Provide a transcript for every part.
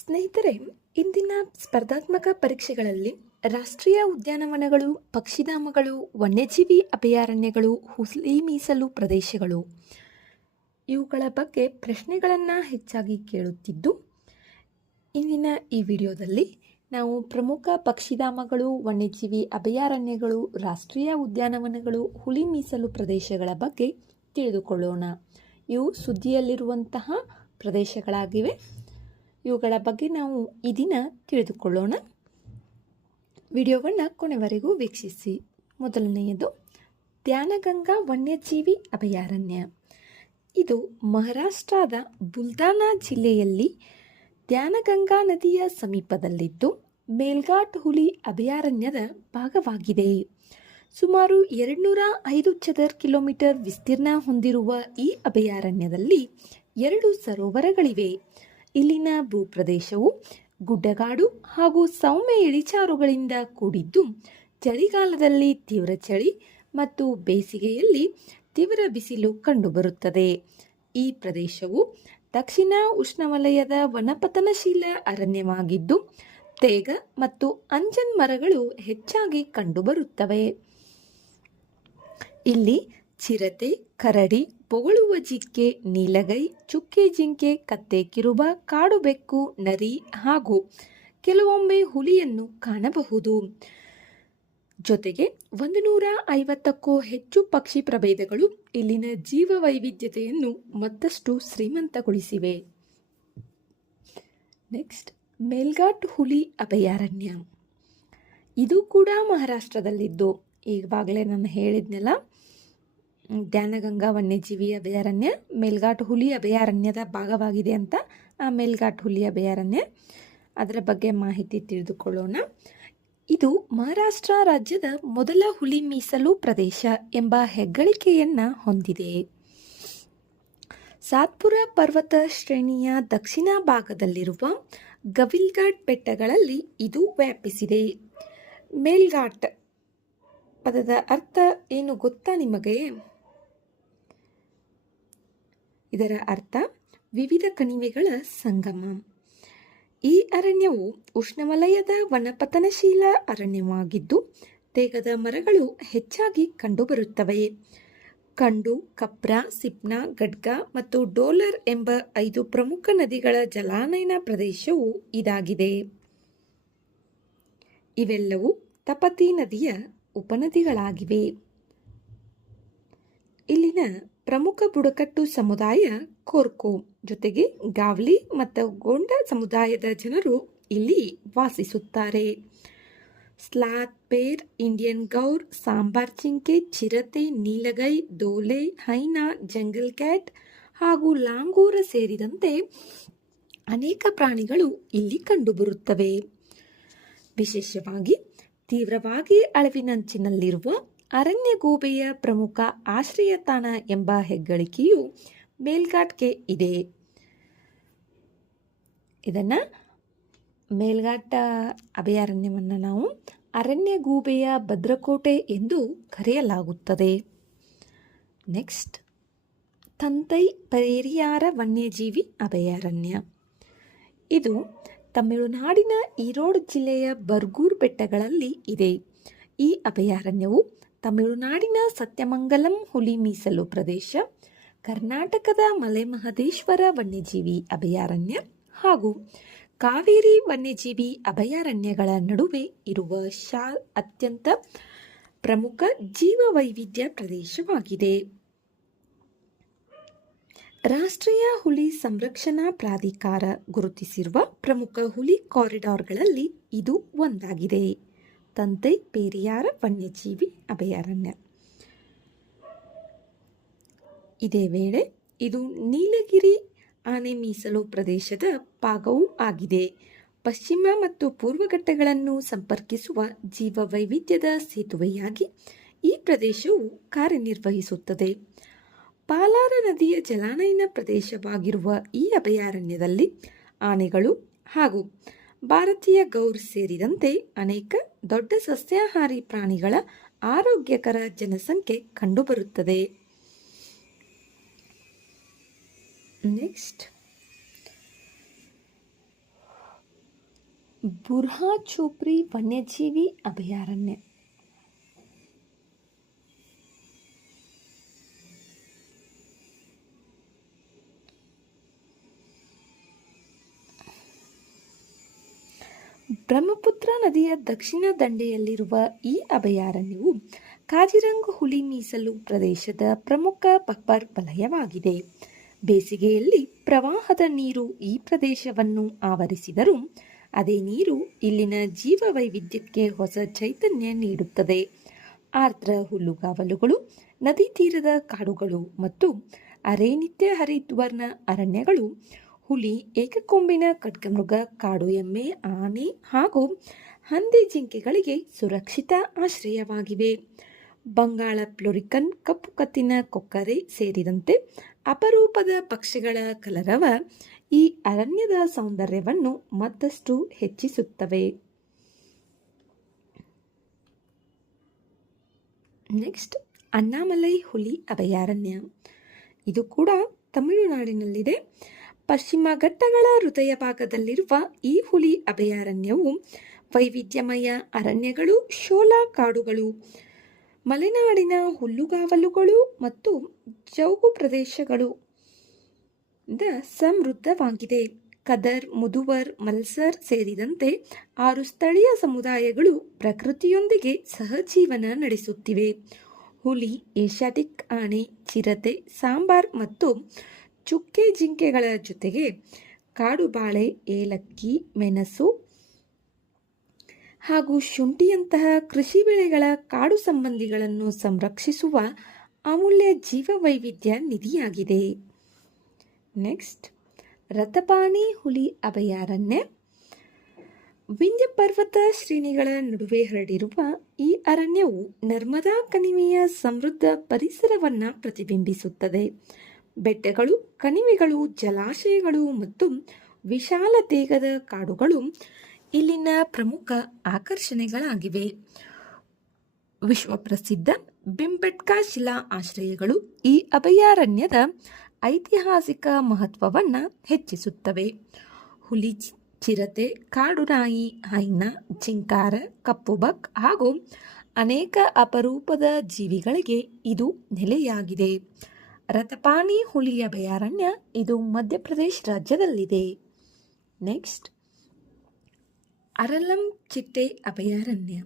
ಸ್ನೇಹಿತರೆ, ಇಂದಿನ ಸ್ಪರ್ಧಾತ್ಮಕ ಪರೀಕ್ಷೆಗಳಲ್ಲಿ ರಾಷ್ಟ್ರೀಯ ಉದ್ಯಾನವನಗಳು, ಪಕ್ಷಿಧಾಮಗಳು, ವನ್ಯಜೀವಿ ಅಭಯಾರಣ್ಯಗಳು, ಹುಲಿ ಮೀಸಲು ಪ್ರದೇಶಗಳು ಇವುಗಳ ಬಗ್ಗೆ ಪ್ರಶ್ನೆಗಳನ್ನು ಹೆಚ್ಚಾಗಿ ಕೇಳುತ್ತಿದ್ದು, ಇಂದಿನ ಈ ವಿಡಿಯೋದಲ್ಲಿ ನಾವು ಪ್ರಮುಖ ಪಕ್ಷಿಧಾಮಗಳು, ವನ್ಯಜೀವಿ ಅಭಯಾರಣ್ಯಗಳು, ರಾಷ್ಟ್ರೀಯ ಉದ್ಯಾನವನಗಳು, ಹುಲಿ ಮೀಸಲು ಪ್ರದೇಶಗಳ ಬಗ್ಗೆ ತಿಳಿದುಕೊಳ್ಳೋಣ. ಇವು ಸುದ್ದಿಯಲ್ಲಿರುವಂತಹ ಪ್ರದೇಶಗಳಾಗಿವೆ. ಇವುಗಳ ಬಗ್ಗೆ ನಾವು ಈ ದಿನ ತಿಳಿದುಕೊಳ್ಳೋಣ. ವಿಡಿಯೋವನ್ನು ಕೊನೆವರೆಗೂ ವೀಕ್ಷಿಸಿ. ಮೊದಲನೆಯದು ಧ್ಯಾನಗಂಗಾ ವನ್ಯಜೀವಿ ಅಭಯಾರಣ್ಯ. ಇದು ಮಹಾರಾಷ್ಟ್ರದ ಬುಲ್ದಾನಾ ಜಿಲ್ಲೆಯಲ್ಲಿ ಧ್ಯಾನಗಂಗಾ ನದಿಯ ಸಮೀಪದಲ್ಲಿದ್ದು ಮೇಲ್ಘಾಟ್ ಹುಲಿ ಅಭಯಾರಣ್ಯದ ಭಾಗವಾಗಿದೆ. ಸುಮಾರು 205 ಚದರ್ ಕಿಲೋಮೀಟರ್ ವಿಸ್ತೀರ್ಣ ಹೊಂದಿರುವ ಈ ಅಭಯಾರಣ್ಯದಲ್ಲಿ 2 ಸರೋವರಗಳಿವೆ. ಇಲ್ಲಿನ ಭೂಪ್ರದೇಶವು ಗುಡ್ಡಗಾಡು ಹಾಗೂ ಸೌಮ್ಯ ಇಳಿಜಾರುಗಳಿಂದ ಕೂಡಿದ್ದು, ಚಳಿಗಾಲದಲ್ಲಿ ತೀವ್ರ ಚಳಿ ಮತ್ತು ಬೇಸಿಗೆಯಲ್ಲಿ ತೀವ್ರ ಬಿಸಿಲು ಕಂಡುಬರುತ್ತದೆ. ಈ ಪ್ರದೇಶವು ದಕ್ಷಿಣ ಉಷ್ಣವಲಯದ ವನಪತನಶೀಲ ಅರಣ್ಯವಾಗಿದ್ದು, ತೇಗ ಮತ್ತು ಅಂಜನ್ ಮರಗಳು ಹೆಚ್ಚಾಗಿ ಕಂಡುಬರುತ್ತವೆ. ಇಲ್ಲಿ ಚಿರತೆ, ಕರಡಿ, ಬೊಗಳುವ ಜಿಂಕೆ, ನೀಲಗೈ, ಚುಕ್ಕೆ ಜಿಂಕೆ, ಕತ್ತೆ ಕಿರುಬ, ಕಾಡುಬೆಕ್ಕು, ನರಿ ಹಾಗೂ ಕೆಲವೊಮ್ಮೆ ಹುಲಿಯನ್ನು ಕಾಣಬಹುದು. ಜೊತೆಗೆ 150ಕ್ಕೂ ಹೆಚ್ಚು ಪಕ್ಷಿ ಪ್ರಭೇದಗಳು ಇಲ್ಲಿನ ಜೀವ ವೈವಿಧ್ಯತೆಯನ್ನು ಮತ್ತಷ್ಟು ಶ್ರೀಮಂತಗೊಳಿಸಿವೆ. ನೆಕ್ಸ್ಟ್, ಮೇಲ್ಘಾಟ್ ಹುಲಿ ಅಭಯಾರಣ್ಯ. ಇದು ಕೂಡ ಮಹಾರಾಷ್ಟ್ರದಲ್ಲಿದ್ದು, ಈಗಾಗಲೇ ನಾನು ಹೇಳಿದ್ನೆಲ್ಲ, ಧ್ಯಾನಗಂಗಾ ವನ್ಯಜೀವಿ ಅಭಯಾರಣ್ಯ ಮೇಲ್ಘಾಟ್ ಹುಲಿ ಅಭಯಾರಣ್ಯದ ಭಾಗವಾಗಿದೆ ಅಂತ. ಆ ಮೇಲ್ಘಾಟ್ ಹುಲಿ ಅಭಯಾರಣ್ಯ, ಅದರ ಬಗ್ಗೆ ಮಾಹಿತಿ ತಿಳಿದುಕೊಳ್ಳೋಣ. ಇದು ಮಹಾರಾಷ್ಟ್ರ ರಾಜ್ಯದ ಮೊದಲ ಹುಲಿ ಮೀಸಲು ಪ್ರದೇಶ ಎಂಬ ಹೆಗ್ಗಳಿಕೆಯನ್ನು ಹೊಂದಿದೆ. ಸಾತ್ಪುರ ಪರ್ವತ ಶ್ರೇಣಿಯ ದಕ್ಷಿಣ ಭಾಗದಲ್ಲಿರುವ ಗವಿಲ್ಘಾಟ್ ಬೆಟ್ಟಗಳಲ್ಲಿ ಇದು ವ್ಯಾಪಿಸಿದೆ. ಮೇಲ್ಘಾಟ್ ಪದದ ಅರ್ಥ ಏನು ಗೊತ್ತಾ ನಿಮಗೆ? ಇದರ ಅರ್ಥ ವಿವಿಧ ಕಣಿವೆಗಳ ಸಂಗಮ. ಈ ಅರಣ್ಯವು ಉಷ್ಣವಲಯದ ವನಪತನಶೀಲ ಅರಣ್ಯವಾಗಿದ್ದು, ತೇಗದ ಮರಗಳು ಹೆಚ್ಚಾಗಿ ಕಂಡುಬರುತ್ತವೆ. ಕಂಡು, ಕಪ್ರಾ, ಸಿಪ್ನಾ, ಗಡ್ಗಾ ಮತ್ತು ಡೋಲರ್ ಎಂಬ 5 ಪ್ರಮುಖ ನದಿಗಳ ಜಲಾನಯನ ಪ್ರದೇಶವು ಇದಾಗಿದೆ. ಇವೆಲ್ಲವೂ ತಪತಿ ನದಿಯ ಉಪನದಿಗಳಾಗಿವೆ. ಇಲ್ಲಿನ ಪ್ರಮುಖ ಬುಡಕಟ್ಟು ಸಮುದಾಯ ಕೋರ್ಕೋ, ಜೊತೆಗೆ ಗಾವ್ಲಿ ಮತ್ತು ಗೊಂಡ ಸಮುದಾಯದ ಜನರು ಇಲ್ಲಿ ವಾಸಿಸುತ್ತಾರೆ. ಸ್ಲಾತ್ ಬೇರ್, ಇಂಡಿಯನ್ ಗೌರ್, ಸಾಂಬಾರ್ ಜಿಂಕೆ, ಚಿರತೆ, ನೀಲಗೈ, ದೋಲೆ, ಹೈನಾ, ಜಂಗಲ್ ಕ್ಯಾಟ್ ಹಾಗೂ ಲಾಂಗೂರ ಸೇರಿದಂತೆ ಅನೇಕ ಪ್ರಾಣಿಗಳು ಇಲ್ಲಿ ಕಂಡುಬರುತ್ತವೆ. ವಿಶೇಷವಾಗಿ ತೀವ್ರವಾಗಿ ಅಳಿವಿನಂಚಿನಲ್ಲಿರುವ ಅರಣ್ಯ ಗೂಬೆಯ ಪ್ರಮುಖ ಆಶ್ರಯ ತಾಣ ಎಂಬ ಹೆಗ್ಗಳಿಕೆಯು ಮೇಲ್ಘಾಟ್ಗೆ ಇದೆ. ಇದನ್ನು ಮೇಲ್ಘಾಟ್ ಅಭಯಾರಣ್ಯವನ್ನು ನಾವು ಅರಣ್ಯ ಗೂಬೆಯ ಭದ್ರಕೋಟೆ ಎಂದು ಕರೆಯಲಾಗುತ್ತದೆ. ನೆಕ್ಸ್ಟ್, ತಂತೈ ಪೆರಿಯಾರ ವನ್ಯಜೀವಿ ಅಭಯಾರಣ್ಯ. ಇದು ತಮಿಳುನಾಡಿನ ಈರೋಡ್ ಜಿಲ್ಲೆಯ ಬರ್ಗೂರ್ ಬೆಟ್ಟಗಳಲ್ಲಿ ಇದೆ. ಈ ಅಭಯಾರಣ್ಯವು ತಮಿಳುನಾಡಿನ ಸತ್ಯಮಂಗಲಂ ಹುಲಿ ಮೀಸಲು ಪ್ರದೇಶ, ಕರ್ನಾಟಕದ ಮಲೆಮಹದೇಶ್ವರ ವನ್ಯಜೀವಿ ಅಭಯಾರಣ್ಯ ಹಾಗೂ ಕಾವೇರಿ ವನ್ಯಜೀವಿ ಅಭಯಾರಣ್ಯಗಳ ನಡುವೆ ಇರುವ ಅತ್ಯಂತ ಪ್ರಮುಖ ಜೀವ ವೈವಿಧ್ಯ ಪ್ರದೇಶವಾಗಿದೆ. ರಾಷ್ಟ್ರೀಯ ಹುಲಿ ಸಂರಕ್ಷಣಾ ಪ್ರಾಧಿಕಾರ ಗುರುತಿಸಿರುವ ಪ್ರಮುಖ ಹುಲಿ ಕಾರಿಡಾರ್ಗಳಲ್ಲಿ ಇದು ಒಂದಾಗಿದೆ. ತಂತೈ ಪೆರಿಯಾರ ವನ್ಯಜೀವಿ ಅಭಯಾರಣ್ಯ. ಇದೇ ವೇಳೆ ಇದು ನೀಲಗಿರಿ ಆನೆ ಮೀಸಲು ಪ್ರದೇಶದ ಭಾಗವೂ ಆಗಿದೆ. ಪಶ್ಚಿಮ ಮತ್ತು ಪೂರ್ವ ಘಟ್ಟಗಳನ್ನು ಸಂಪರ್ಕಿಸುವ ಜೀವ ವೈವಿಧ್ಯದ ಸೇತುವೆಯಾಗಿ ಈ ಪ್ರದೇಶವು ಕಾರ್ಯನಿರ್ವಹಿಸುತ್ತದೆ. ಪಾಲಾರ ನದಿಯ ಜಲಾನಯನ ಪ್ರದೇಶವಾಗಿರುವ ಈ ಅಭಯಾರಣ್ಯದಲ್ಲಿ ಆನೆಗಳು ಹಾಗೂ ಭಾರತೀಯ ಗೌರ್ ಸೇರಿದಂತೆ ಅನೇಕ ದೊಡ್ಡ ಸಸ್ಯಾಹಾರಿ ಪ್ರಾಣಿಗಳ ಆರೋಗ್ಯಕರ ಜನಸಂಖ್ಯೆ ಕಂಡುಬರುತ್ತದೆ. ನೆಕ್ಸ್ಟ್, ಬುರ್ಹಾ ಚೋಪ್ರಿ ವನ್ಯಜೀವಿ ಅಭಯಾರಣ್ಯ. ಬ್ರಹ್ಮಪುತ್ರ ನದಿಯ ದಕ್ಷಿಣ ದಂಡೆಯಲ್ಲಿರುವ ಈ ಅಭಯಾರಣ್ಯವು ಕಾಜಿರಂಗ ಹುಲಿ ಮೀಸಲು ಪ್ರದೇಶದ ಪ್ರಮುಖ ಬಫರ್ ವಲಯವಾಗಿದೆ. ಬೇಸಿಗೆಯಲ್ಲಿ ಪ್ರವಾಹದ ನೀರು ಈ ಪ್ರದೇಶವನ್ನು ಆವರಿಸಿದರೂ ಅದೇ ನೀರು ಇಲ್ಲಿನ ಜೀವವೈವಿಧ್ಯಕ್ಕೆ ಹೊಸ ಚೈತನ್ಯ ನೀಡುತ್ತದೆ. ಆರ್ದ್ರ ಹುಲ್ಲುಗಾವಲುಗಳು, ನದಿ ತೀರದ ಕಾಡುಗಳು ಮತ್ತು ಅರೆನಿತ್ಯ ಹರಿದ್ವರ್ಣ ಅರಣ್ಯಗಳು ಹುಲಿ, ಏಕಕೊಂಬಿನ ಖಡ್ಗಮೃಗ, ಕಾಡು ಎಮ್ಮೆ, ಆನೆ ಹಾಗೂ ಹಂದಿ ಜಿಂಕೆಗಳಿಗೆ ಸುರಕ್ಷಿತ ಆಶ್ರಯವಾಗಿವೆ. ಬಂಗಾಳ ಫ್ಲೋರಿಕನ್, ಕಪ್ಪು ಕತ್ತಿನ ಕೊಕ್ಕರೆ ಸೇರಿದಂತೆ ಅಪರೂಪದ ಪಕ್ಷಿಗಳ ಕಲರವ ಈ ಅರಣ್ಯದ ಸೌಂದರ್ಯವನ್ನು ಮತ್ತಷ್ಟು ಹೆಚ್ಚಿಸುತ್ತವೆ. ನೆಕ್ಸ್ಟ್, ಅಣ್ಣಾಮಲೈ ಹುಲಿ ಅಭಯಾರಣ್ಯ. ಇದು ಕೂಡ ತಮಿಳುನಾಡಿನಲ್ಲಿದೆ. ಪಶ್ಚಿಮ ಘಟ್ಟಗಳ ಹೃದಯ ಭಾಗದಲ್ಲಿರುವ ಈ ಹುಲಿ ಅಭಯಾರಣ್ಯವು ವೈವಿಧ್ಯಮಯ ಅರಣ್ಯಗಳು, ಶೋಲಾ ಕಾಡುಗಳು, ಮಲೆನಾಡಿನ ಹುಲ್ಲುಗಾವಲುಗಳು ಮತ್ತು ಜೌಗು ಪ್ರದೇಶಗಳು ಸಮೃದ್ಧವಾಗಿದೆ. ಕದರ್, ಮುದುವರ್, ಮಲ್ಸರ್ ಸೇರಿದಂತೆ 6 ಸ್ಥಳೀಯ ಸಮುದಾಯಗಳು ಪ್ರಕೃತಿಯೊಂದಿಗೆ ಸಹಜೀವನ ನಡೆಸುತ್ತಿವೆ. ಹುಲಿ, ಏಷ್ಯಾಟಿಕ್ ಆನೆ, ಚಿರತೆ, ಸಾಂಬಾರ್ ಮತ್ತು ಚುಕ್ಕೆ ಜಿಂಕೆಗಳ ಜೊತೆಗೆ ಕಾಡುಬಾಳೆ, ಏಲಕ್ಕಿ, ಮೆಣಸು ಹಾಗೂ ಶುಂಠಿಯಂತಹ ಕೃಷಿ ಬೆಳೆಗಳ ಕಾಡು ಸಂಬಂಧಿಗಳನ್ನು ಸಂರಕ್ಷಿಸುವ ಅಮೂಲ್ಯ ಜೀವವೈವಿಧ್ಯ ನಿಧಿಯಾಗಿದೆ. ನೆಕ್ಸ್ಟ್, ರತಪಾನಿ ಹುಲಿ ಅಭಯಾರಣ್ಯ. ವಿಂಧ್ಯ ಪರ್ವತ ಶ್ರೇಣಿಗಳ ನಡುವೆ ಹರಡಿರುವ ಈ ಅರಣ್ಯವು ನರ್ಮದಾ ಕಣಿವೆಯ ಸಮೃದ್ಧ ಪರಿಸರವನ್ನು ಪ್ರತಿಬಿಂಬಿಸುತ್ತದೆ. ಬೆಟ್ಟಗಳು, ಕಣಿವೆಗಳು, ಜಲಾಶಯಗಳು ಮತ್ತು ವಿಶಾಲ ತೇಗದ ಕಾಡುಗಳು ಇಲ್ಲಿನ ಪ್ರಮುಖ ಆಕರ್ಷಣೆಗಳಾಗಿವೆ. ವಿಶ್ವಪ್ರಸಿದ್ಧ ಭೀಂಬೆಟ್ಕಾ ಶಿಲಾ ಆಶ್ರಯಗಳು ಈ ಅಭಯಾರಣ್ಯದ ಐತಿಹಾಸಿಕ ಮಹತ್ವವನ್ನು ಹೆಚ್ಚಿಸುತ್ತವೆ. ಹುಲಿ, ಚಿರತೆ, ಕಾಡು ನಾಯಿ, ಹೈನ, ಜಿಂಕಾರ, ಕಪ್ಪುಬಕ್ ಹಾಗೂ ಅನೇಕ ಅಪರೂಪದ ಜೀವಿಗಳಿಗೆ ಇದು ನೆಲೆಯಾಗಿದೆ. ರತಪಾನಿ ಹುಲಿ ಅಭಯಾರಣ್ಯ ಇದು ಮಧ್ಯಪ್ರದೇಶ ರಾಜ್ಯದಲ್ಲಿದೆ. ನೆಕ್ಸ್ಟ್, ಅರಲಂ ಚಿಟ್ಟೆ ಅಭಯಾರಣ್ಯ.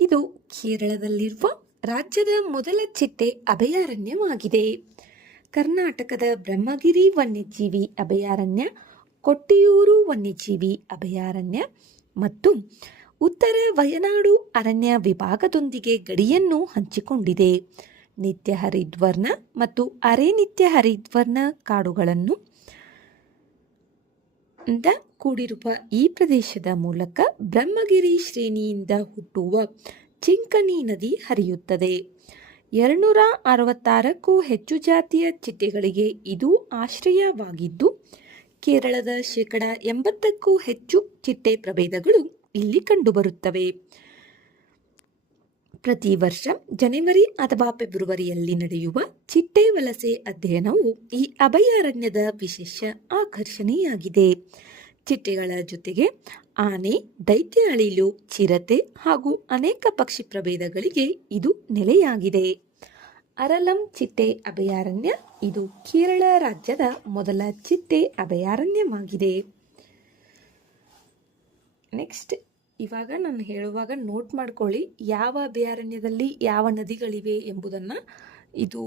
ಇದು ಕೇರಳದಲ್ಲಿರುವ ರಾಜ್ಯದ ಮೊದಲ ಚಿಟ್ಟೆ ಅಭಯಾರಣ್ಯವಾಗಿದೆ. ಕರ್ನಾಟಕದ ಬ್ರಹ್ಮಗಿರಿ ವನ್ಯಜೀವಿ ಅಭಯಾರಣ್ಯ, ಕೊಟ್ಟಿಯೂರು ವನ್ಯಜೀವಿ ಅಭಯಾರಣ್ಯ ಮತ್ತು ಉತ್ತರ ವಯನಾಡು ಅರಣ್ಯ ವಿಭಾಗದೊಂದಿಗೆ ಗಡಿಯನ್ನು ಹಂಚಿಕೊಂಡಿದೆ. ನಿತ್ಯ ಹರಿದ್ವರ್ಣ ಮತ್ತು ಅರೆನಿತ್ಯ ಹರಿದ್ವರ್ಣ ಕಾಡುಗಳನ್ನು ಕೂಡಿರುವ ಈ ಪ್ರದೇಶದ ಮೂಲಕ ಬ್ರಹ್ಮಗಿರಿ ಶ್ರೇಣಿಯಿಂದ ಹುಟ್ಟುವ ಚಿಂಕಣಿ ನದಿ ಹರಿಯುತ್ತದೆ. 266ಕ್ಕೂ ಹೆಚ್ಚು ಜಾತಿಯ ಚಿಟ್ಟೆಗಳಿಗೆ ಇದು ಆಶ್ರಯವಾಗಿದ್ದು, ಕೇರಳದ 80%ಕ್ಕೂ ಹೆಚ್ಚು ಚಿಟ್ಟೆ ಪ್ರಭೇದಗಳು ಇಲ್ಲಿ ಕಂಡುಬರುತ್ತವೆ. ಪ್ರತಿ ವರ್ಷ ಜನವರಿ ಅಥವಾ ಫೆಬ್ರವರಿಯಲ್ಲಿ ನಡೆಯುವ ಚಿಟ್ಟೆ ವಲಸೆ ಅಧ್ಯಯನವು ಈ ಅಭಯಾರಣ್ಯದ ವಿಶೇಷ ಆಕರ್ಷಣೆಯಾಗಿದೆ. ಚಿಟ್ಟೆಗಳ ಜೊತೆಗೆ ಆನೆ, ದೈತ್ಯ ಅಳಿಲು, ಚಿರತೆ ಹಾಗೂ ಅನೇಕ ಪಕ್ಷಿ ಪ್ರಭೇದಗಳಿಗೆ ಇದು ನೆಲೆಯಾಗಿದೆ. ಅರಲಂ ಚಿಟ್ಟೆ ಅಭಯಾರಣ್ಯ ಇದು ಕೇರಳ ರಾಜ್ಯದ ಮೊದಲ ಚಿಟ್ಟೆ ಅಭಯಾರಣ್ಯವಾಗಿದೆ. ನೆಕ್ಸ್ಟ್, ಇವಾಗ ನಾನು ಹೇಳುವಾಗ ನೋಟ್ ಮಾಡ್ಕೊಳ್ಳಿ, ಯಾವ ಅಭಯಾರಣ್ಯದಲ್ಲಿ ಯಾವ ನದಿಗಳಿವೆ ಎಂಬುದನ್ನು ಇದು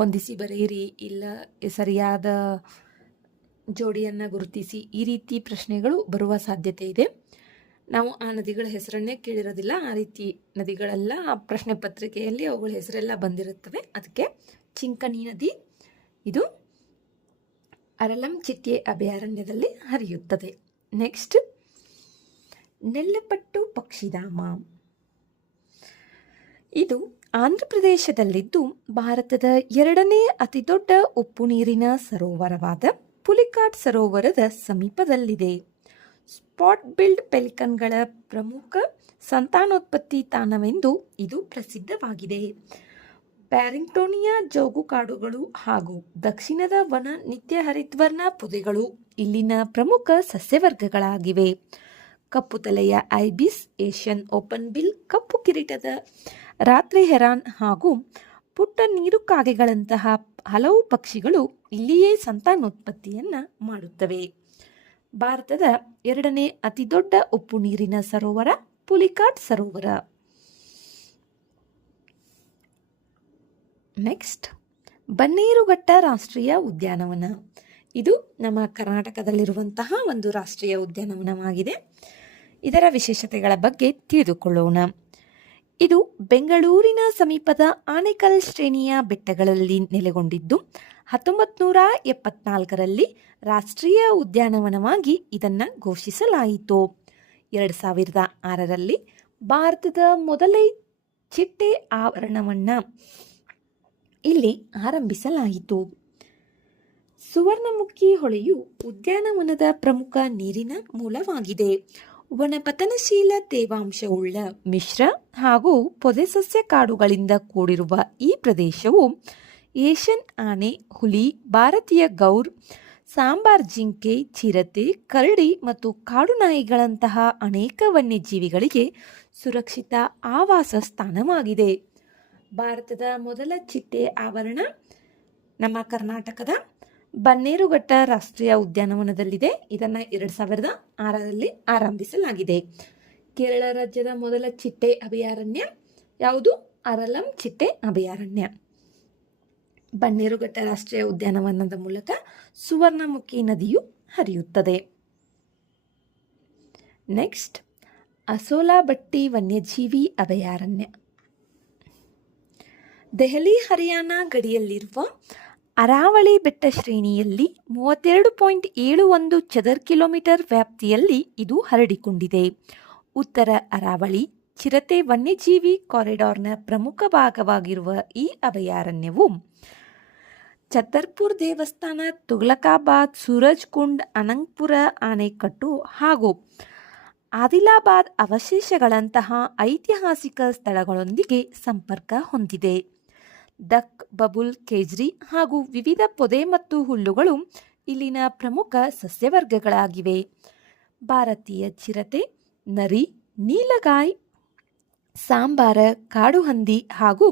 ಹೊಂದಿಸಿ ಬರೆಯಿರಿ, ಇಲ್ಲ ಸರಿಯಾದ ಜೋಡಿಯನ್ನು ಗುರುತಿಸಿ, ಈ ರೀತಿ ಪ್ರಶ್ನೆಗಳು ಬರುವ ಸಾಧ್ಯತೆ ಇದೆ. ನಾವು ಆ ನದಿಗಳ ಹೆಸರನ್ನೇ ಕೇಳಿರೋದಿಲ್ಲ, ಆ ರೀತಿ ನದಿಗಳೆಲ್ಲ ಪ್ರಶ್ನೆ ಪತ್ರಿಕೆಯಲ್ಲಿ ಅವುಗಳ ಹೆಸರೆಲ್ಲ ಬಂದಿರುತ್ತವೆ. ಅದಕ್ಕೆ ಚಿಂಕಣಿ ನದಿ ಇದು ಅರಲಂ ಚಿಟ್ಟೆ ಅಭಯಾರಣ್ಯದಲ್ಲಿ ಹರಿಯುತ್ತದೆ. ನೆಕ್ಸ್ಟ್, ನೆಲ್ಲಪಟ್ಟು ಪಕ್ಷಿಧಾಮ. ಇದು ಆಂಧ್ರ ಪ್ರದೇಶದಲ್ಲಿದ್ದು ಭಾರತದ 2ನೇ ಅತಿದೊಡ್ಡ ಉಪ್ಪು ನೀರಿನ ಸರೋವರವಾದ ಪುಲಿಕಾಟ್ ಸರೋವರದ ಸಮೀಪದಲ್ಲಿದೆ. ಸ್ಪಾಟ್ ಬಿಲ್ಡ್ ಪೆಲಿಕನ್ಗಳ ಪ್ರಮುಖ ಸಂತಾನೋತ್ಪತ್ತಿ ತಾಣವೆಂದು ಇದು ಪ್ರಸಿದ್ಧವಾಗಿದೆ. ಪ್ಯಾರಿಂಗ್ಟೋನಿಯಾ ಜೋಗು ಕಾಡುಗಳು ಹಾಗೂ ದಕ್ಷಿಣದ ವನ ನಿತ್ಯ ಹರಿದ್ವರ್ಣ ಪೊದೆಗಳು ಇಲ್ಲಿನ ಪ್ರಮುಖ ಸಸ್ಯವರ್ಗಗಳಾಗಿವೆ. ಕಪ್ಪು ತಲೆಯ ಐಬಿಸ್, ಏಷ್ಯನ್ ಓಪನ್ ಬಿಲ್, ಕಪ್ಪು ಕಿರೀಟದ ರಾತ್ರಿ ಹೆರಾನ್ ಹಾಗೂ ಪುಟ್ಟ ನೀರುಕಾಗೆಗಳಂತಹ ಹಲವು ಪಕ್ಷಿಗಳು ಇಲ್ಲಿಯೇ ಸಂತಾನೋತ್ಪತ್ತಿಯನ್ನು ಮಾಡುತ್ತವೆ. ಭಾರತದ ಎರಡನೇ ಅತಿದೊಡ್ಡ ಉಪ್ಪು ನೀರಿನ ಸರೋವರ ಪುಲಿಕಾಟ್ ಸರೋವರ. ನೆಕ್ಸ್ಟ್, ಬನ್ನೇರುಘಟ್ಟ ರಾಷ್ಟ್ರೀಯ ಉದ್ಯಾನವನ. ಇದು ನಮ್ಮ ಕರ್ನಾಟಕದಲ್ಲಿರುವಂತಹ ಒಂದು ರಾಷ್ಟ್ರೀಯ ಉದ್ಯಾನವನವಾಗಿದೆ. ಇದರ ವಿಶೇಷತೆಗಳ ಬಗ್ಗೆ ತಿಳಿದುಕೊಳ್ಳೋಣ. ಇದು ಬೆಂಗಳೂರಿನ ಸಮೀಪದ ಆನೇಕಲ್ ಶ್ರೇಣಿಯ ಬೆಟ್ಟಗಳಲ್ಲಿ ನೆಲೆಗೊಂಡಿದ್ದು 1974ರಲ್ಲಿ ರಾಷ್ಟ್ರೀಯ ಉದ್ಯಾನವನವಾಗಿ ಇದನ್ನು ಘೋಷಿಸಲಾಯಿತು. 2006ರಲ್ಲಿ ಭಾರತದ ಮೊದಲೇ ಚಿಟ್ಟೆ ಆವರಣವನ್ನು ಇಲ್ಲಿ ಆರಂಭಿಸಲಾಯಿತು. ಸುವರ್ಣಮುಖಿ ಹೊಳೆಯು ಉದ್ಯಾನವನದ ಪ್ರಮುಖ ನೀರಿನ ಮೂಲವಾಗಿದೆ. ವನಪತನಶೀಲ ತೇವಾಂಶವುಳ್ಳ ಮಿಶ್ರ ಹಾಗೂ ಪೊದೆಸಸ್ಯ ಕಾಡುಗಳಿಂದ ಕೂಡಿರುವ ಈ ಪ್ರದೇಶವು ಏಷ್ಯನ್ ಆನೆ, ಹುಲಿ, ಭಾರತೀಯ ಗೌರ್, ಸಾಂಬಾರ್ ಜಿಂಕೆ, ಚಿರತೆ, ಕರಡಿ ಮತ್ತು ಕಾಡು ನಾಯಿಗಳಂತಹ ಅನೇಕ ವನ್ಯಜೀವಿಗಳಿಗೆ ಸುರಕ್ಷಿತ ಆವಾಸ ಸ್ಥಾನವಾಗಿದೆ. ಭಾರತದ ಮೊದಲ ಚಿಟ್ಟೆ ಆವರಣ ನಮ್ಮ ಕರ್ನಾಟಕದ ಬನ್ನೇರುಘಟ್ಟ ರಾಷ್ಟ್ರೀಯ ಉದ್ಯಾನವನದಲ್ಲಿದೆ. ಇದನ್ನು 2006ರಲ್ಲಿ ಆರಂಭಿಸಲಾಗಿದೆ. ಕೇರಳ ರಾಜ್ಯದ ಮೊದಲ ಚಿಟ್ಟೆ ಅಭಯಾರಣ್ಯ ಯಾವುದು? ಅರಲಂ ಚಿಟ್ಟೆ ಅಭಯಾರಣ್ಯ. ಬನ್ನೇರುಘಟ್ಟ ರಾಷ್ಟ್ರೀಯ ಉದ್ಯಾನವನದ ಮೂಲಕ ಸುವರ್ಣಮುಖಿ ನದಿಯು ಹರಿಯುತ್ತದೆ. ನೆಕ್ಸ್ಟ್, ಅಸೋಲಾಬಟ್ಟಿ ವನ್ಯಜೀವಿ ಅಭಯಾರಣ್ಯ. ದೆಹಲಿ ಹರಿಯಾಣ ಗಡಿಯಲ್ಲಿರುವ ಅರಾವಳಿ ಬೆಟ್ಟ ಶ್ರೇಣಿಯಲ್ಲಿ 32.71 ಚದರ ಕಿಲೋಮೀಟರ್ ವ್ಯಾಪ್ತಿಯಲ್ಲಿ ಇದು ಹರಡಿಕೊಂಡಿದೆ. ಉತ್ತರ ಅರಾವಳಿ ಚಿರತೆ ವನ್ಯಜೀವಿ ಕಾರಿಡಾರ್ನ ಪ್ರಮುಖ ಭಾಗವಾಗಿರುವ ಈ ಅಭಯಾರಣ್ಯವು ಛತರ್ಪುರ್ ದೇವಸ್ಥಾನ, ತುಘಲಕಾಬಾದ್, ಸೂರಜ್ಕುಂಡ್, ಅನಂತಪುರ ಆಣೆಕಟ್ಟು ಹಾಗೂ ಆದಿಲಾಬಾದ್ ಅವಶೇಷಗಳಂತಹ ಐತಿಹಾಸಿಕ ಸ್ಥಳಗಳೊಂದಿಗೆ ಸಂಪರ್ಕ ಹೊಂದಿದೆ. ಡಕ್, ಬಬುಲ್, ಕೇಜ್ರಿ ಹಾಗೂ ವಿವಿಧ ಪೊದೆ ಮತ್ತು ಹುಲ್ಲುಗಳು ಇಲ್ಲಿನ ಪ್ರಮುಖ ಸಸ್ಯವರ್ಗಗಳಾಗಿವೆ. ಭಾರತೀಯ ಚಿರತೆ, ನರಿ, ನೀಲಗಾಯ್, ಸಾಂಬಾರ, ಕಾಡುಹಂದಿ ಹಾಗೂ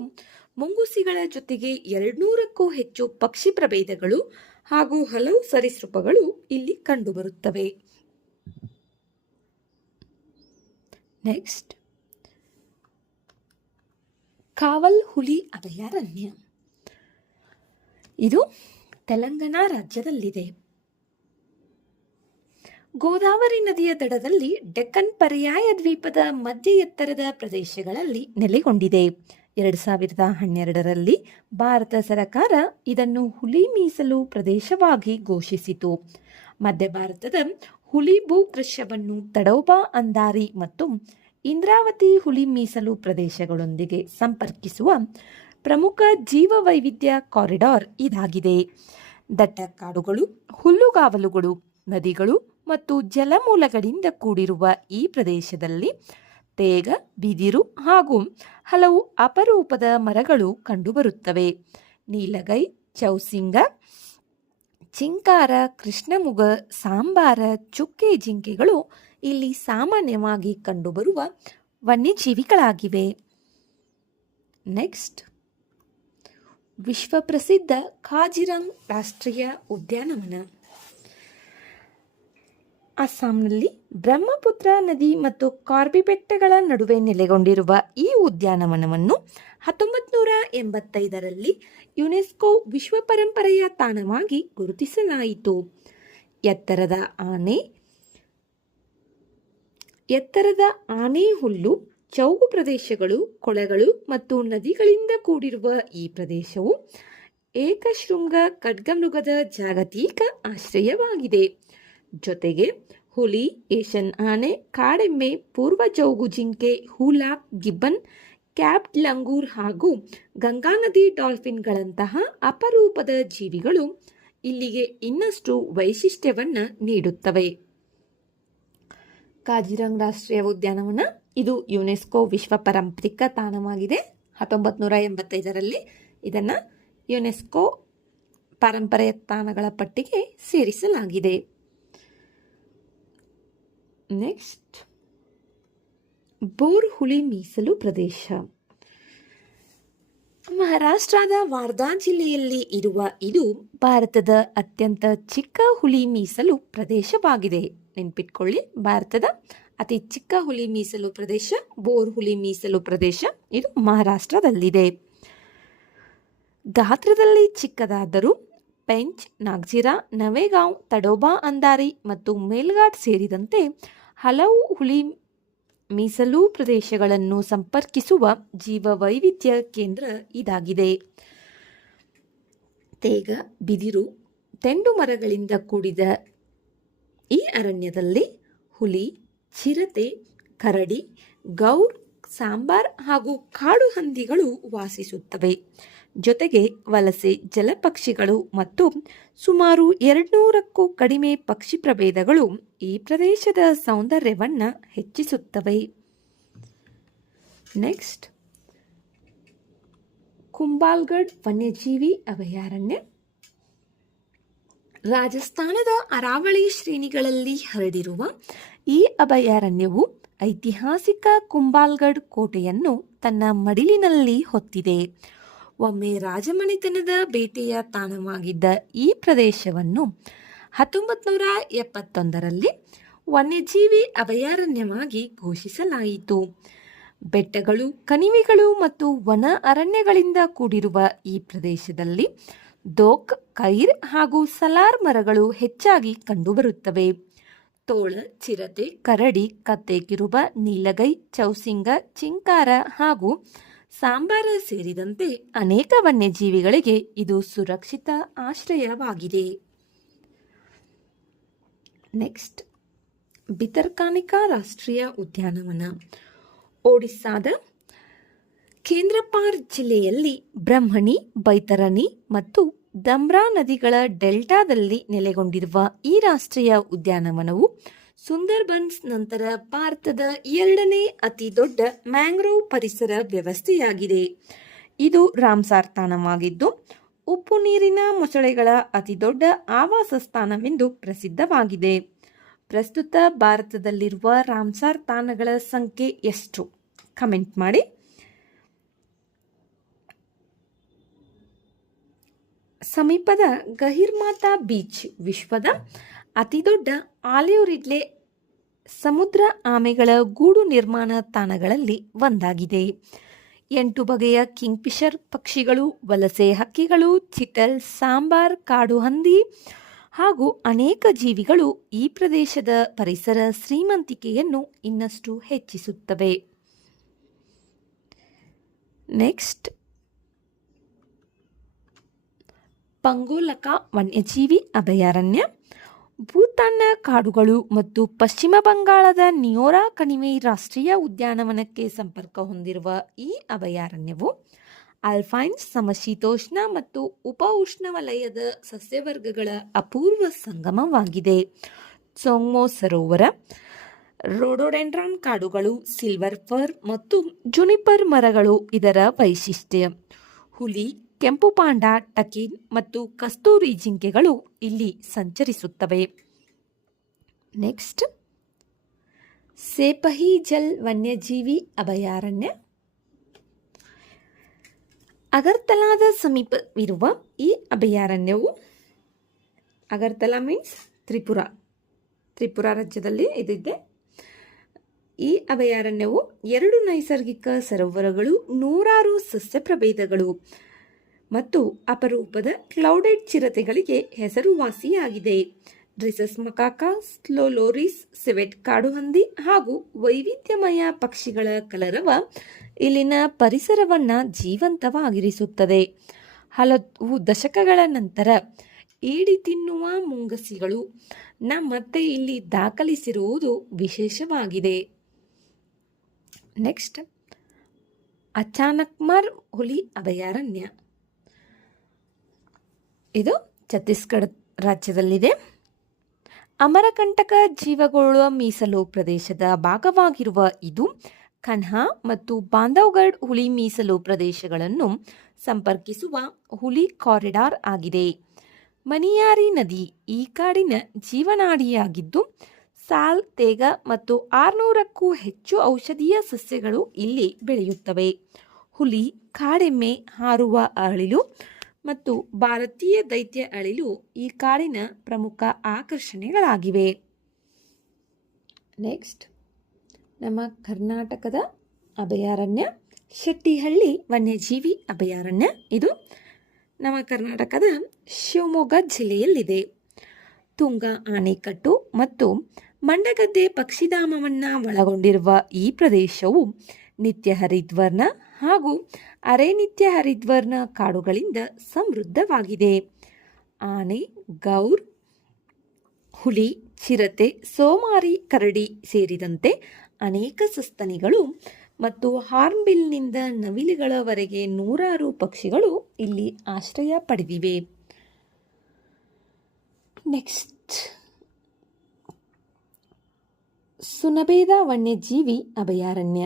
ಮುಂಗುಸಿಗಳ ಜೊತೆಗೆ 200ಕ್ಕೂ ಹೆಚ್ಚು ಪಕ್ಷಿ ಪ್ರಭೇದಗಳು ಹಾಗೂ ಹಲವು ಸರೀಸೃಪಗಳು ಇಲ್ಲಿ ಕಂಡುಬರುತ್ತವೆ. ನೆಕ್ಸ್ಟ್, ಕಾವಲ್ ಹುಲಿ ಅಭಯಾರಣ್ಯ. ಇದು ತೆಲಂಗಾಣ ರಾಜ್ಯದಲ್ಲಿದೆ. ಗೋದಾವರಿ ನದಿಯ ದಡದಲ್ಲಿ ಡೆಕ್ಕನ್ ಪರ್ಯಾಯ ದ್ವೀಪದ ಮಧ್ಯ ಎತ್ತರದ ಪ್ರದೇಶಗಳಲ್ಲಿ ನೆಲೆಗೊಂಡಿದೆ. 2012ರಲ್ಲಿ ಭಾರತ ಸರ್ಕಾರ ಇದನ್ನು ಹುಲಿ ಮೀಸಲು ಪ್ರದೇಶವಾಗಿ ಘೋಷಿಸಿತು. ಮಧ್ಯ ಭಾರತದ ಹುಲಿ ಭೂದೃಶ್ಯವನ್ನು ತಡೋಬಾ, ಅಂಧಾರಿ ಮತ್ತು ಇಂದ್ರಾವತಿ ಹುಲಿ ಮೀಸಲು ಪ್ರದೇಶಗಳೊಂದಿಗೆ ಸಂಪರ್ಕಿಸುವ ಪ್ರಮುಖ ಜೀವವೈವಿಧ್ಯ ಕಾರಿಡಾರ್ ಇದಾಗಿದೆ. ದಟ್ಟ ಕಾಡುಗಳು, ಹುಲ್ಲುಗಾವಲುಗಳು, ನದಿಗಳು ಮತ್ತು ಜಲಮೂಲಗಳಿಂದ ಕೂಡಿರುವ ಈ ಪ್ರದೇಶದಲ್ಲಿ ತೇಗ, ಬಿದಿರು ಹಾಗೂ ಹಲವು ಅಪರೂಪದ ಮರಗಳು ಕಂಡುಬರುತ್ತವೆ. ನೀಲಗೈ, ಚೌಸಿಂಗ, ಚಿಂಕಾರ, ಕೃಷ್ಣಮುಗ, ಸಾಂಬಾರ, ಚುಕ್ಕೆ ಜಿಂಕೆಗಳು ಇಲ್ಲಿ ಸಾಮಾನ್ಯವಾಗಿ ಕಂಡುಬರುವ ವನ್ಯಜೀವಿಗಳಾಗಿವೆ. ನೆಕ್ಸ್ಟ್, ವಿಶ್ವಪ್ರಸಿದ್ಧ ಕಾಜಿರಂಗ್ ರಾಷ್ಟ್ರೀಯ ಉದ್ಯಾನವನ. ಅಸ್ಸಾಂನಲ್ಲಿ ಬ್ರಹ್ಮಪುತ್ರ ನದಿ ಮತ್ತು ಕಾರ್ಬಿ ಬೆಟ್ಟಗಳ ನಡುವೆ ನೆಲೆಗೊಂಡಿರುವ ಈ ಉದ್ಯಾನವನವನ್ನು 1985ರಲ್ಲಿ ಯುನೆಸ್ಕೋ ವಿಶ್ವ ಪರಂಪರೆಯ ತಾಣವಾಗಿ ಗುರುತಿಸಲಾಯಿತು. ಎತ್ತರದ ಆನೆ ಹುಲ್ಲು, ಚೌಗು ಪ್ರದೇಶಗಳು, ಕೊಳಗಳು ಮತ್ತು ನದಿಗಳಿಂದ ಕೂಡಿರುವ ಈ ಪ್ರದೇಶವು ಏಕಶೃಂಗ ಖಡ್ಗಮೃಗದ ಜಾಗತಿಕ ಆಶ್ರಯವಾಗಿದೆ. ಜೊತೆಗೆ ಹುಲಿ, ಏಷ್ಯನ್ ಆನೆ, ಕಾಡೆಮ್ಮೆ, ಪೂರ್ವ ಜೌಗು ಜಿಂಕೆ, ಹೂಲಾಕ್, ಗಿಬ್ಬನ್, ಕ್ಯಾಪ್ಡ್ ಲಂಗೂರ್ ಹಾಗೂ ಗಂಗಾ ನದಿ ಡಾಲ್ಫಿನ್ಗಳಂತಹ ಅಪರೂಪದ ಜೀವಿಗಳು ಇಲ್ಲಿಗೆ ಇನ್ನಷ್ಟು ವೈಶಿಷ್ಟ್ಯವನ್ನು ನೀಡುತ್ತವೆ. ಕಾಜಿರಂಗ್ ರಾಷ್ಟ್ರೀಯ ಉದ್ಯಾನವನ ಇದು ಯುನೆಸ್ಕೋ ವಿಶ್ವ ಪಾರಂಪರಿಕ ತಾಣವಾಗಿದೆ. 1985ರಲ್ಲಿ ಇದನ್ನು ಯುನೆಸ್ಕೋ ಪಾರಂಪರ್ಯ ತಾಣಗಳ ಪಟ್ಟಿಗೆ ಸೇರಿಸಲಾಗಿದೆ. ನೆಕ್ಸ್ಟ್, ಬೋರ್ ಹುಲಿ ಮೀಸಲು ಪ್ರದೇಶ. ಮಹಾರಾಷ್ಟ್ರದ ವಾರ್ಧಾ ಜಿಲ್ಲೆಯಲ್ಲಿ ಇರುವ ಇದು ಭಾರತದ ಅತ್ಯಂತ ಚಿಕ್ಕ ಹುಲಿ ಮೀಸಲು ಪ್ರದೇಶವಾಗಿದೆ. ನೆನ್ಪಿಟ್ಕೊಳ್ಳಿ, ಭಾರತದ ಅತಿ ಚಿಕ್ಕ ಹುಲಿ ಮೀಸಲು ಪ್ರದೇಶ ಬೋರ್ ಹುಲಿ ಮೀಸಲು ಪ್ರದೇಶ. ಇದು ಮಹಾರಾಷ್ಟ್ರದಲ್ಲಿದೆ. ಗಾತ್ರದಲ್ಲಿ ಚಿಕ್ಕದಾದರೂ ಪೆಂಚ್, ನಾಗ್ಜಿರಾ, ನವೇಗಾಂವ್, ತಡೋಬಾ, ಅಂದಾರಿ ಮತ್ತು ಮೇಲ್ಘಾಟ್ ಸೇರಿದಂತೆ ಹಲವು ಹುಲಿ ಮೀಸಲು ಪ್ರದೇಶಗಳನ್ನು ಸಂಪರ್ಕಿಸುವ ಜೀವವೈವಿಧ್ಯ ಕೇಂದ್ರ ಇದಾಗಿದೆ. ತೇಗ, ಬಿದಿರು, ತೆಂಡು ಮರಗಳಿಂದ ಕೂಡಿದ ಈ ಅರಣ್ಯದಲ್ಲಿ ಹುಲಿ, ಚಿರತೆ, ಕರಡಿ, ಗೌರ್, ಸಾಂಬಾರ್ ಹಾಗೂ ಕಾಡು ಹಂದಿಗಳು ವಾಸಿಸುತ್ತವೆ. ಜೊತೆಗೆ ವಲಸೆ ಜಲಪಕ್ಷಿಗಳು ಮತ್ತು ಸುಮಾರು 200ಕ್ಕೂ ಕಡಿಮೆ ಪಕ್ಷಿ ಪ್ರಭೇದಗಳು ಈ ಪ್ರದೇಶದ ಸೌಂದರ್ಯವನ್ನು ಹೆಚ್ಚಿಸುತ್ತವೆ. ನೆಕ್ಸ್ಟ್, ಕುಂಬಾಲ್ಗಢ್ ವನ್ಯಜೀವಿ ಅಭಯಾರಣ್ಯ. ರಾಜಸ್ಥಾನದ ಅರಾವಳಿ ಶ್ರೇಣಿಗಳಲ್ಲಿ ಹರಡಿರುವ ಈ ಅಭಯಾರಣ್ಯವು ಐತಿಹಾಸಿಕ ಕುಂಬಾಲ್ಗಢ್ ಕೋಟೆಯನ್ನು ತನ್ನ ಮಡಿಲಿನಲ್ಲಿ ಹೊತ್ತಿದೆ. ಒಮ್ಮೆ ರಾಜಮನೆತನದ ಬೇಟೆಯ ತಾಣವಾಗಿದ್ದ ಈ ಪ್ರದೇಶವನ್ನು 1971ರಲ್ಲಿ ವನ್ಯಜೀವಿ ಅಭಯಾರಣ್ಯವಾಗಿ ಘೋಷಿಸಲಾಯಿತು. ಬೆಟ್ಟಗಳು, ಕಣಿವೆಗಳು ಮತ್ತು ವನ ಅರಣ್ಯಗಳಿಂದ ಕೂಡಿರುವ ಈ ಪ್ರದೇಶದಲ್ಲಿ ದೋಕ್, ಕೈರ್ ಹಾಗೂ ಸಲಾರ್ ಮರಗಳು ಹೆಚ್ಚಾಗಿ ಕಂಡುಬರುತ್ತವೆ. ತೋಳ, ಚಿರತೆ, ಕರಡಿ, ಕತ್ತೆ ಕಿರುಬ, ನೀಲಗೈ, ಚೌಸಿಂಗ, ಚಿಂಕಾರ ಹಾಗೂ ಸಾಂಬಾರ ಸೇರಿದಂತೆ ಅನೇಕ ವನ್ಯಜೀವಿಗಳಿಗೆ ಇದು ಸುರಕ್ಷಿತ ಆಶ್ರಯವಾಗಿದೆ. ನೆಕ್ಸ್ಟ್, ಭಿತರ್ಕಾನಿಕಾ ರಾಷ್ಟ್ರೀಯ ಉದ್ಯಾನವನ. ಒಡಿಸ್ಸಾದ ಕೇಂದ್ರಪಾರ್ ಜಿಲ್ಲೆಯಲ್ಲಿ ಬ್ರಹ್ಮಣಿ, ಬೈತರಣಿ ಮತ್ತು ದಮ್ರಾ ನದಿಗಳ ಡೆಲ್ಟಾದಲ್ಲಿ ನೆಲೆಗೊಂಡಿರುವ ಈ ರಾಷ್ಟ್ರೀಯ ಉದ್ಯಾನವನವು ಸುಂದರ್ಬನ್ಸ್ ನಂತರ ಭಾರತದ 2ನೇ ಅತಿ ದೊಡ್ಡ ಮ್ಯಾಂಗ್ರೋವ್ ಪರಿಸರ ವ್ಯವಸ್ಥೆಯಾಗಿದೆ. ಇದು ರಾಮ್ಸಾರ್ ತಾಣವಾಗಿದ್ದು ಉಪ್ಪು ನೀರಿನ ಮೊಸಳೆಗಳ ಅತಿದೊಡ್ಡ ಆವಾಸ ಸ್ಥಾನವೆಂದು ಪ್ರಸಿದ್ಧವಾಗಿದೆ. ಪ್ರಸ್ತುತ ಭಾರತದಲ್ಲಿರುವ ರಾಮ್ಸಾರ್ ತಾಣಗಳ ಸಂಖ್ಯೆ ಎಷ್ಟು? ಕಮೆಂಟ್ ಮಾಡಿ. ಸಮೀಪದ ಗಹಿರ್ಮಾತಾ ಬೀಚ್ ವಿಶ್ವದ ಅತಿದೊಡ್ಡ ಆಲಿವ್ ರಿಡ್ಲೆ ಸಮುದ್ರ ಆಮೆಗಳ ಗೂಡು ನಿರ್ಮಾಣ ತಾಣಗಳಲ್ಲಿ ಒಂದಾಗಿದೆ. 8 ಬಗೆಯ ಕಿಂಗ್ಫಿಷರ್ ಪಕ್ಷಿಗಳು, ವಲಸೆ ಹಕ್ಕಿಗಳು, ಚಿಟಲ್, ಸಾಂಬಾರ್, ಕಾಡು ಹಂದಿ ಹಾಗೂ ಅನೇಕ ಜೀವಿಗಳು ಈ ಪ್ರದೇಶದ ಪರಿಸರ ಶ್ರೀಮಂತಿಕೆಯನ್ನು ಇನ್ನಷ್ಟು ಹೆಚ್ಚಿಸುತ್ತವೆ. ನೆಕ್ಸ್ಟ್, ಪಂಗೋಲಕಾ ವನ್ಯಜೀವಿ ಅಭಯಾರಣ್ಯ. ಭೂತಾನ್ನ ಕಾಡುಗಳು ಮತ್ತು ಪಶ್ಚಿಮ ಬಂಗಾಳದ ನಿಯೋರಾ ಕಣಿವೆ ರಾಷ್ಟ್ರೀಯ ಉದ್ಯಾನವನಕ್ಕೆ ಸಂಪರ್ಕ ಹೊಂದಿರುವ ಈ ಅಭಯಾರಣ್ಯವು ಆಲ್ಪೈನ್, ಸಮಶೀತೋಷ್ಣ ಮತ್ತು ಉಪ ಉಷ್ಣವಲಯದ ಸಸ್ಯವರ್ಗಗಳ ಅಪೂರ್ವ ಸಂಗಮವಾಗಿದೆ. ಸೊಂಗ್ಮೋ ಸರೋವರ, ರೋಡೋಡೆಂಡ್ರಾನ್ ಕಾಡುಗಳು, ಸಿಲ್ವರ್ ಫರ್ ಮತ್ತು ಜುನಿಪರ್ ಮರಗಳು ಇದರ ವೈಶಿಷ್ಟ್ಯ. ಹುಲಿ, ಕೆಂಪು ಪಾಂಡ, ಟಕೀನ್ ಮತ್ತು ಕಸ್ತೂರಿ ಜಿಂಕೆಗಳು ಇಲ್ಲಿ ಸಂಚರಿಸುತ್ತವೆ. ನೆಕ್ಸ್ಟ್, ಸೇಪಹಿ ಜಲ್ ವನ್ಯಜೀವಿ ಅಭಯಾರಣ್ಯ. ಅಗರ್ತಲಾದ ಸಮೀಪವಿರುವ ಈ ಅಭಯಾರಣ್ಯವು, ಅಗರ್ತಲಾ ಮೀನ್ಸ್ ತ್ರಿಪುರ ರಾಜ್ಯದಲ್ಲಿ ಇದಿದೆ. ಈ ಅಭಯಾರಣ್ಯವು 2 ನೈಸರ್ಗಿಕ ಸರೋವರಗಳು, 100 ಸಸ್ಯ ಪ್ರಭೇದಗಳು ಮತ್ತು ಅಪರೂಪದ ಕ್ಲೌಡೆಡ್ ಚಿರತೆಗಳಿಗೆ ಹೆಸರುವಾಸಿಯಾಗಿದೆ. ಡ್ರಿಸಸ್ ಮಕಾಕಾ, ಸ್ಲೋಲೋರಿಸ್, ಸಿವೆಟ್ ಕಾಡುಹಂದಿ ಹಾಗೂ ವೈವಿಧ್ಯಮಯ ಪಕ್ಷಿಗಳ ಕಲರವ ಇಲ್ಲಿನ ಪರಿಸರವನ್ನು ಜೀವಂತವಾಗಿರಿಸುತ್ತದೆ. ಹಲವು ದಶಕಗಳ ನಂತರ ಏಡಿ ತಿನ್ನುವ ಮುಂಗಸಿಗಳು ಮತ್ತೆ ಇಲ್ಲಿ ದಾಖಲಿಸಿರುವುದು ವಿಶೇಷವಾಗಿದೆ. ನೆಕ್ಸ್ಟ್, ಅಚಾನಕ್ಮರ್ ಹುಲಿ ಅಭಯಾರಣ್ಯ. ಇದು ಛತ್ತೀಸ್ಗಢ ರಾಜ್ಯದಲ್ಲಿದೆ. ಅಮರಕಂಟಕ ಜೀವಗೋಳ ಮೀಸಲು ಪ್ರದೇಶದ ಭಾಗವಾಗಿರುವ ಇದು ಕನ್ಹಾ ಮತ್ತು ಬಾಂಧವ್ಗಢ್ ಹುಲಿ ಮೀಸಲು ಪ್ರದೇಶಗಳನ್ನು ಸಂಪರ್ಕಿಸುವ ಹುಲಿ ಕಾರಿಡಾರ್ ಆಗಿದೆ. ಮಣಿಯಾರಿ ನದಿ ಈ ಕಾಡಿನ ಜೀವನಾಡಿಯಾಗಿದ್ದು, ಸಾಲ್, ತೇಗ ಮತ್ತು 600ಕ್ಕೂ ಹೆಚ್ಚು ಔಷಧೀಯ ಸಸ್ಯಗಳು ಇಲ್ಲಿ ಬೆಳೆಯುತ್ತವೆ. ಹುಲಿ, ಕಾಡೆಮ್ಮೆ, ಹಾರುವ ಅಳಿಲು ಮತ್ತು ಭಾರತೀಯ ದೈತ್ಯ ಅಳಿಲು ಈ ಕಾಡಿನ ಪ್ರಮುಖ ಆಕರ್ಷಣೆಗಳಾಗಿವೆ. ನೆಕ್ಸ್ಟ್, ನಮ್ಮ ಕರ್ನಾಟಕದ ಅಭಯಾರಣ್ಯ ಶೆಟ್ಟಿಹಳ್ಳಿ ವನ್ಯಜೀವಿ ಅಭಯಾರಣ್ಯ. ಇದು ನಮ್ಮ ಕರ್ನಾಟಕದ ಶಿವಮೊಗ್ಗ ಜಿಲ್ಲೆಯಲ್ಲಿದೆ. ತುಂಗಾ ಆಣೆಕಟ್ಟು ಮತ್ತು ಮಂಡಗದ್ದೆ ಪಕ್ಷಿಧಾಮವನ್ನು ಒಳಗೊಂಡಿರುವ ಈ ಪ್ರದೇಶವು ನಿತ್ಯ ಹರಿದ್ವರ್ಣ ಹಾಗೂ ಅರೆ ನಿತ್ಯ ಹರಿದ್ವರ್ಣ ಕಾಡುಗಳಿಂದ ಸಮೃದ್ಧವಾಗಿದೆ. ಆನೆ, ಗೌರ್, ಹುಲಿ, ಚಿರತೆ, ಸೋಮಾರಿ, ಕರಡಿ ಸೇರಿದಂತೆ ಅನೇಕ ಸಸ್ತನಿಗಳು ಮತ್ತು ಹಾರ್ನ್ಬಿಲ್ನಿಂದ ನವಿಲುಗಳವರೆಗೆ ನೂರಾರು ಪಕ್ಷಿಗಳು ಇಲ್ಲಿ ಆಶ್ರಯ ಪಡೆದಿವೆ. ನೆಕ್ಸ್ಟ್, ಸುನಬೇದ ವನ್ಯಜೀವಿ ಅಭಯಾರಣ್ಯ.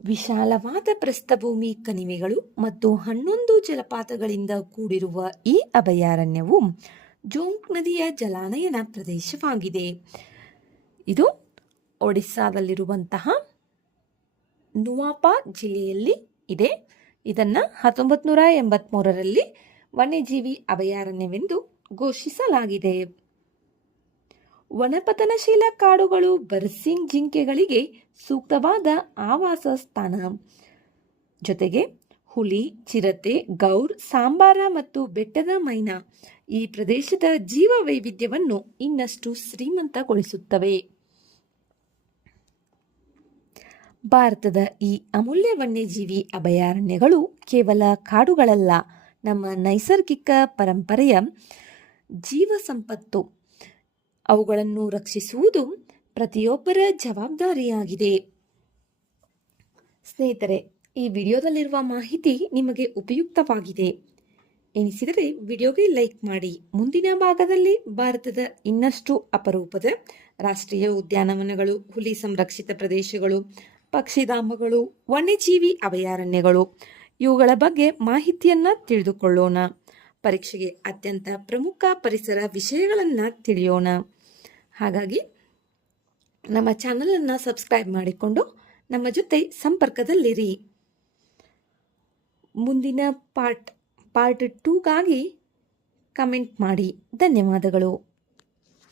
ವಿಶಾಲವಾದ ಪ್ರಸ್ಥಭೂಮಿ, ಕಣಿವೆಗಳು ಮತ್ತು 11 ಜಲಪಾತಗಳಿಂದ ಕೂಡಿರುವ ಈ ಅಭಯಾರಣ್ಯವು ಜೋಂಕ್ ನದಿಯ ಜಲಾನಯನ ಪ್ರದೇಶವಾಗಿದೆ. ಇದು ಒಡಿಸ್ಸಾದಲ್ಲಿರುವಂತಹ ನುವಾಪಾ ಜಿಲ್ಲೆಯಲ್ಲಿ ಇದೆ. ಇದನ್ನು 1983ರಲ್ಲಿ ವನ್ಯಜೀವಿ ಅಭಯಾರಣ್ಯವೆಂದು ಘೋಷಿಸಲಾಗಿದೆ. ವನಪತನಶೀಲ ಕಾಡುಗಳು ಬರ್ಸಿನ್ ಜಿಂಕೆಗಳಿಗೆ ಸೂಕ್ತವಾದ ಆವಾಸ ಸ್ಥಾನ. ಜೊತೆಗೆ ಹುಲಿ, ಚಿರತೆ, ಗೌರ್, ಸಾಂಬಾರ ಮತ್ತು ಬೆಟ್ಟದ ಮೈನಾ ಈ ಪ್ರದೇಶದ ಜೀವ ವೈವಿಧ್ಯವನ್ನು ಇನ್ನಷ್ಟು ಶ್ರೀಮಂತಗೊಳಿಸುತ್ತವೆ. ಭಾರತದ ಈ ಅಮೂಲ್ಯ ವನ್ಯಜೀವಿ ಅಭಯಾರಣ್ಯಗಳು ಕೇವಲ ಕಾಡುಗಳಲ್ಲ, ನಮ್ಮ ನೈಸರ್ಗಿಕ ಪರಂಪರೆಯ ಜೀವ ಸಂಪತ್ತು. ಅವುಗಳನ್ನು ರಕ್ಷಿಸುವುದು ಪ್ರತಿಯೊಬ್ಬರ ಜವಾಬ್ದಾರಿಯಾಗಿದೆ. ಸ್ನೇಹಿತರೆ, ಈ ವಿಡಿಯೋದಲ್ಲಿರುವ ಮಾಹಿತಿ ನಿಮಗೆ ಉಪಯುಕ್ತವಾಗಿದೆ ಎನಿಸಿದರೆ ವಿಡಿಯೋಗೆ ಲೈಕ್ ಮಾಡಿ. ಮುಂದಿನ ಭಾಗದಲ್ಲಿ ಭಾರತದ ಇನ್ನಷ್ಟು ಅಪರೂಪದ ರಾಷ್ಟ್ರೀಯ ಉದ್ಯಾನವನಗಳು, ಹುಲಿ ಸಂರಕ್ಷಿತ ಪ್ರದೇಶಗಳು, ಪಕ್ಷಿಧಾಮಗಳು, ವನ್ಯಜೀವಿ ಅಭಯಾರಣ್ಯಗಳು ಇವುಗಳ ಬಗ್ಗೆ ಮಾಹಿತಿಯನ್ನು ತಿಳಿದುಕೊಳ್ಳೋಣ. ಪರೀಕ್ಷೆಗೆ ಅತ್ಯಂತ ಪ್ರಮುಖ ಪರಿಸರ ವಿಷಯಗಳನ್ನು ತಿಳಿಯೋಣ. ಹಾಗಾಗಿ ನಮ್ಮ ಚಾನಲನ್ನು ಸಬ್ಸ್ಕ್ರೈಬ್ ಮಾಡಿಕೊಂಡು ನಮ್ಮ ಜೊತೆ ಸಂಪರ್ಕದಲ್ಲಿರಿ. ಮುಂದಿನ ಪಾರ್ಟ್ 2ಗಾಗಿ ಕಮೆಂಟ್ ಮಾಡಿ. ಧನ್ಯವಾದಗಳು.